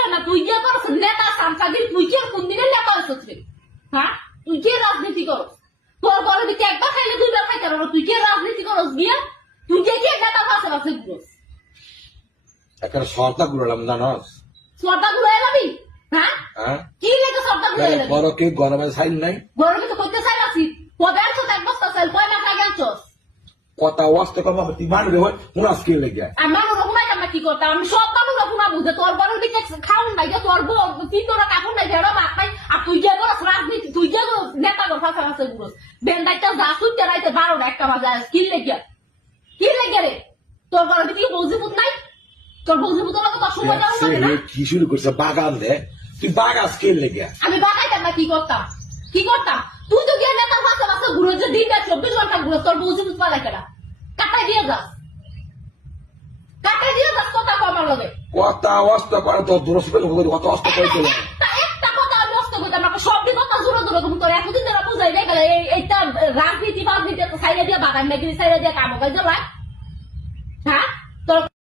হয় না তুই যে করছ নেতা সামসাগির তুই কি কোন দিনের নেতা হইছস রে হ্যাঁ তুই কি রাজনীতি করস তোর ঘরে দিকে একবার খাইলে দুইবার খাইতে পারো তুই কি রাজনীতি করস বিয়া তুই যে কি নেতা পাশে পাশে ঘুরস একটা সর্তা গুলাম জানস সর্দা ঘুরে এলাবি হ্যাঁ হ্যাঁ কি লেগে সর্দা ঘুরে এলাবি বড় কি গরমে সাইল নাই গরমে তো করতে চাই আছি কবে আনছো এক বস্তা চাল কয় মাস আগে আনছস কথা ওয়াস্তে কম তুই মানবে হয় হুনাস কে লেগে আমি মানুষ রকমাই আমরা কি করতাম আমি সব মানুষ রকমা বুঝে তোর বড় দিকে খাউন নাই তোর তিন তোরা কাপড় নাই বেড়া ভাত নাই আর তুই যে করস রাজনীতি তুই যে নেতা গর ফাঁসা ফাঁসে ঘুরস বেন্দাইটা যা শুনতে রাইতে 12টা 1টা বাজে কি লেগে রে তোর বড় দিকে বৌজিপুত নাই তোর বৌজিপুত লোক তো সময় যাওয়া লাগে না কি শুরু করছে বাগান দে তুই বাগাস কে লেগে আমি বাগাইতাম না কি করতাম তুই তো গিয়ে নেতার ফাঁসে ফাঁসে ঘুরে যে দিনটা 24 ঘন্টা ঘুরে তোর বৌজিপুত পালাই কেনা কাটাই দিয়ে যাস কথা কমার লগে কথা ওয়াস্তে পারে তো দূর সুপে কত অস্ত করে চলে একটা কথা আমি নষ্ট করতাম না সব দিন কথা জোরে জোরে তুমি তোর এতদিন ধরে বুঝাই দেয় এইটা রাজনীতি সাইডে দিয়ে বাগান মেঘি সাইডে দিয়ে কাম কাজ লাই